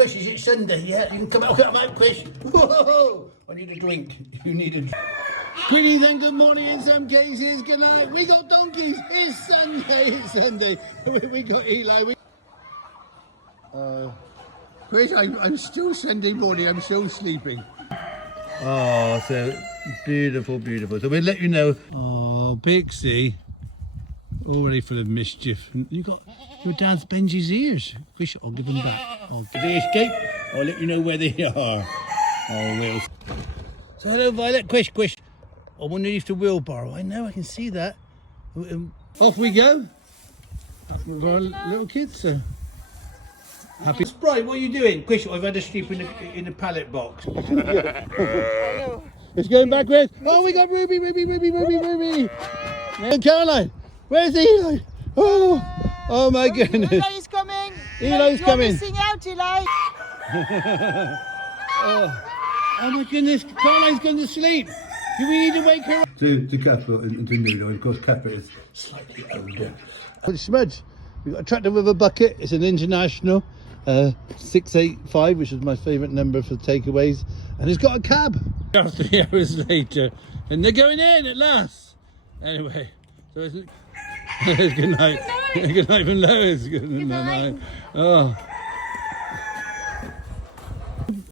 Quish, is it Sunday? Yeah, you can come out. Come out, Quish. Whoa! I need a drink. You need a drink. Pretty then, good morning in some cases. Good night. We got donkeys. It's Sunday. It's Sunday. We got Eli. Quish, I'm still Sunday morning. I'm still sleeping. Oh, so beautiful, beautiful. So we'll let you know. Oh, Pixie. Already full of mischief. You got your dad's Benji's ears. Quish, I'll give them back. If they escape, I'll let you know where they are. Oh, Will. So hello, Violet. Quish. I wonder if the wheelbarrow. I know, I can see that. Off we go. Up with our little kids. So happy. Sprite, what are you doing? Quish, I've had a sheep in the pallet box. It's going backwards. Oh, we got Ruby. And Caroline, where's Eli? Oh my goodness. Eli's coming. Eli's coming. Sing out, Eli. Oh my goodness, Caroline's gone to sleep. Do we need to wake her up? To Kappa and to Nuno, and of course Kappa is slightly older. For the Smudge, we've got a tractor with a bucket. It's an international 685, which is my favourite number for takeaways. And it's got a cab. 3 hours later, and they're going in at last. Anyway, so it's good night. Good night from Lois. Good night. Oh.